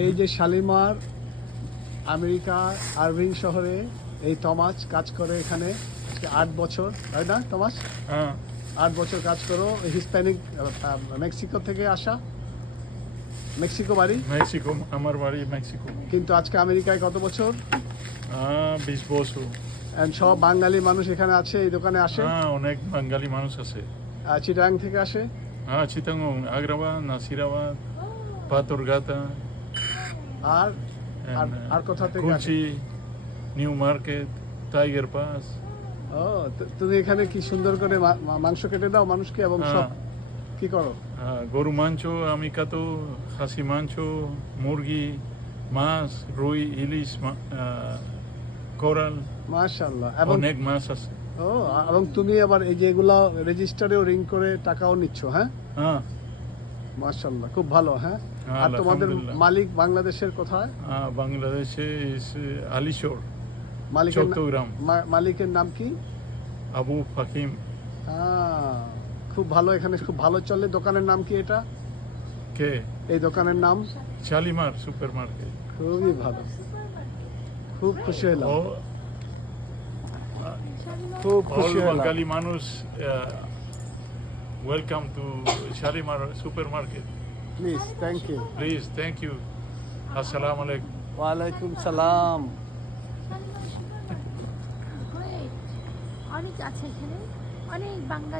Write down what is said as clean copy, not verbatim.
এই যে Shalimar America Irving শহরে এই তমাস কাজ করে এখানে আজকে 8 বছর, তাই না তমাস? হ্যাঁ 8 বছর কাজ করো। হিসপ্যানিক মেক্সিকো থেকে আসা, মেক্সিকো বাড়ি, মেক্সিকো, আমার বাড়ি মেক্সিকো। কিন্তু আজকে আমেরিকায় কত বছর? 20 বছর। And সব বাঙালি মানুষ এখানে আছে, এই দোকানে আসে। হ্যাঁ, অনেক বাঙালি মানুষ আছে। চিটাং থেকে আসে। হ্যাঁ, চিটাগং, আগ্রাবাদ, নাসিরাবাদ, পাথরঘাটা, আর আর কোথা থেকে আসে? কুচি, নিউ মার্কেট, টাইগার পাস। ও, তুমি এখানে কি সুন্দর করে মাংস কেটে দাও মানুষকে এবং সব কি করো? গরু মাংস, আমি কাটো, খাসি মাংস, মুরগি, মাছ, রুই, ইলিশ, কোরাল, মাশাআল্লাহ। এবং অনেক মাছ আছে। ও, এবং তুমি আবার এই যে এগুলা রেজিস্টারেও রিং করে টাকাও নিচ্ছ? হ্যাঁ, হ্যাঁ, মাশাআল্লাহ, খুব ভালো। হ্যাঁ, আর তোমাদের আলহামদুলিল্লাহ। মালিক বাংলাদেশের কোথায়? বাংলাদেশে আলিশোর, মালিকের চট্টগ্রাম। মালিকের নাম কি? আবু ফাহিম। খুব ভালো, এখানে খুব ভালো চলে। দোকানের নাম কি এটা? কে? এই দোকানের নাম শালিমার সুপার মার্কেট। খুবই ভালো, খুব খুশি হলাম, খুব খুশি হলাম। বাঙালি মানুষ, welcome to Shalimar super market. Please, thank you. Please, thank you. আসসালামু আলাইকুম। ওয়ালাইকুম সালাম। অনেক আছে এখানে, অনেক বাঙালি।